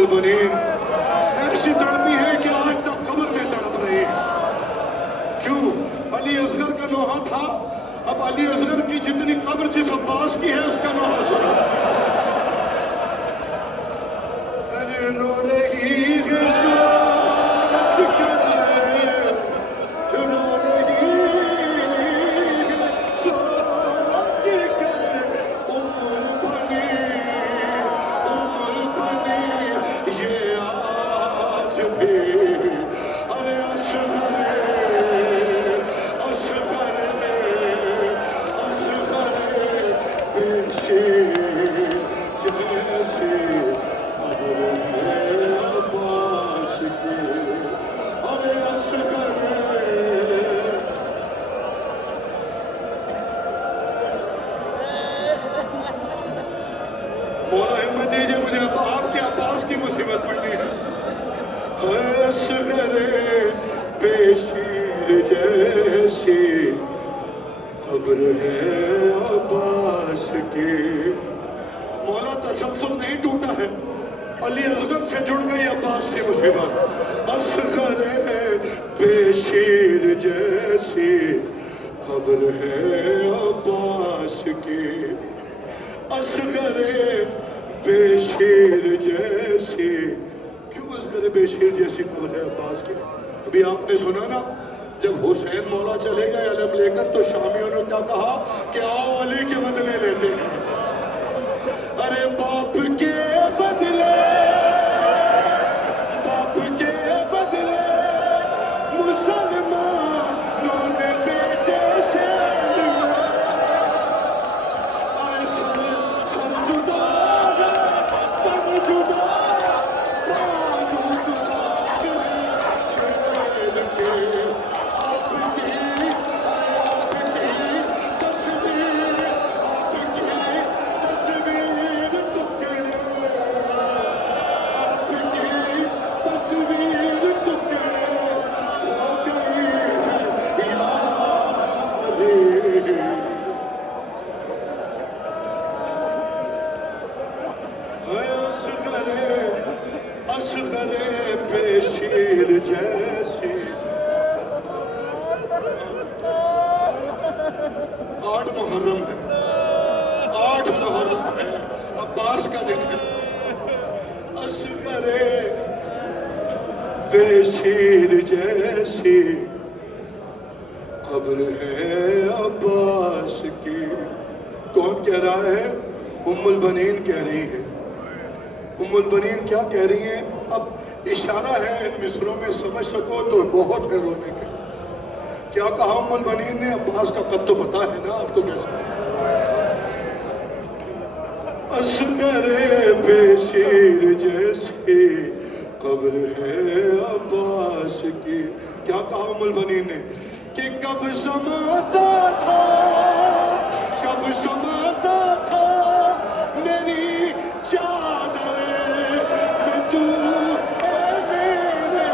البنین ایسی تڑپی ہے کہ آج تک قبر میں تڑپ رہی ہے. کیوں؟ علی اصغر کا نوحہ تھا. اب علی اصغر کی جتنی قبر جس عباس کی ہے اس کا نوحہ سنو. ارے رو رہی ہے سوچ کر رو رہی ہے سوچ کر عمر بنی یہ آج بھی. ارے اصغر جیسے قبر ہے عباس کی. ارے اصغر مولا ہمت دیجیے مجھے آپ کے عباس کی مصیبت پڑنی ہے. اصغر بے شیر جیسی قبر ہے عباس کی. مولا تسلسل نہیں ٹوٹا ہے. علی اصغر سے جڑ گئی عباس کی مصیبت. اصغر بے شیر جیسی قبر ہے عباس کی. اصغر بے شیر جیسی. کیوں اصغر بے شیر جیسی قبر ہے عباس کی؟ ابھی آپ نے سنا نا جب حسین مولا چلے گئے علم لے کر تو شامیوں نے کیا کہا کہ آؤ علی کے بدلے لیتے ہیں. ارے باپ کے بدلے مسلمانوں نے بیٹے سے لیا. ارے سر جدا تن جدا بازو جدا شیر کے. آپ کی تصویر ٹکڑے ہو گئی یا علی. اصغر بے شیر جیسی. 8 محرم ہے. 8 محرم ہے عباس کا دن ہے. اصغر بے شیر جیسی قبر ہے عباس کی. کون کہہ رہا ہے؟ ام البنین کہہ رہی ہے. ام البنین کیا کہہ رہی ہیں؟ اب اشارہ ہے ان مصروں میں سمجھ سکو تو بہت ہے رونے کے. کیا کہا ام البنین نے؟ عباس کا قد تو پتا ہے نا آپ کو کیسا. اصغر بے شیر جیسی قبر ہے عباس کی. کیا کہا ام البنین نے؟ کہ کب سماتا تھا میری چادر میں تو اے میرے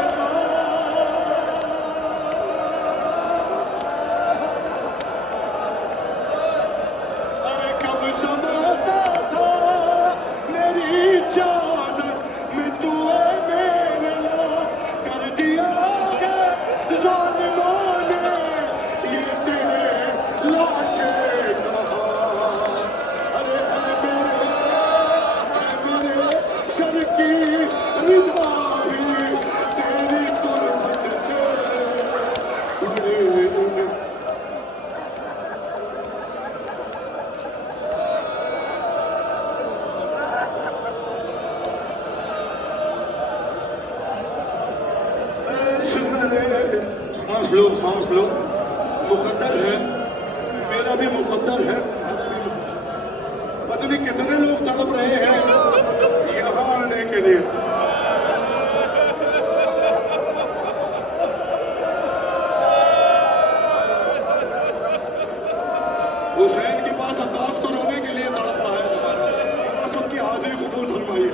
ارے کب سماتا تھا میری چادر میں تو اے میرے کر دیا ہے ظالموں نے یہ تیرے لاشیں کہا. ارے میرے سر کی رضا بھی تیری قربت سے بڑی. سانس لو. مقدر ہے میرا بھی مقدر ہے تمہارا بھی مقدر. پتہ نہیں کتنے لوگ تڑپ رہے ہیں یہاں آنے کے لیے. حسین کے پاس عباس کو رونے کے لیے تڑپ رہا ہے دوبارہ. اللہ سب کی حاضری قبول فرمائیے.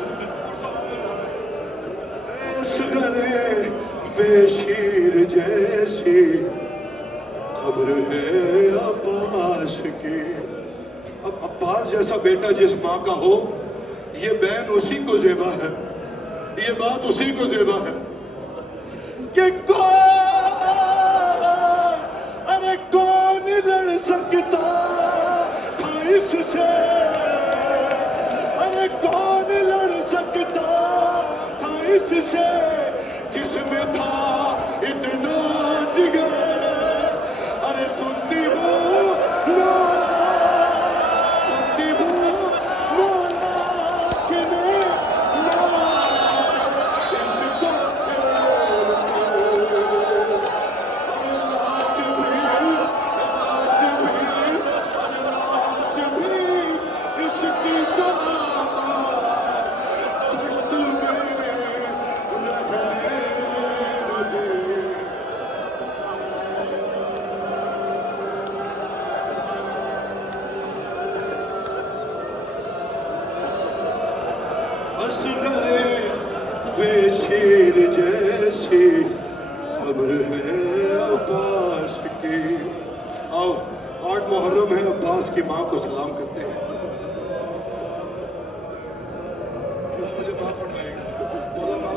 اصغر بے شیر جیسی قبر ہے عباس کی. اب عباس جیسا بیٹا جس ماں کا ہو یہ بہن اسی کو زیبا ہے. یہ بات اسی کو زیبا ہے کہ کون ارے کون لڑ سکتا تھا اس سے ارے کون لڑ سکتا تھا اس سے جس میں تھا اتنا جگر ارے سنتی ہوں لولا سنتی ہوں لولا کہ نے اس کو لاش بھی اس کی سلامت دشت میں رہنے لگے اصغر بے شیر جیسی قبر ہے عباس کی. آؤ 8 محرم ہے، عباس کی ماں کو سلام کرتے ہیں.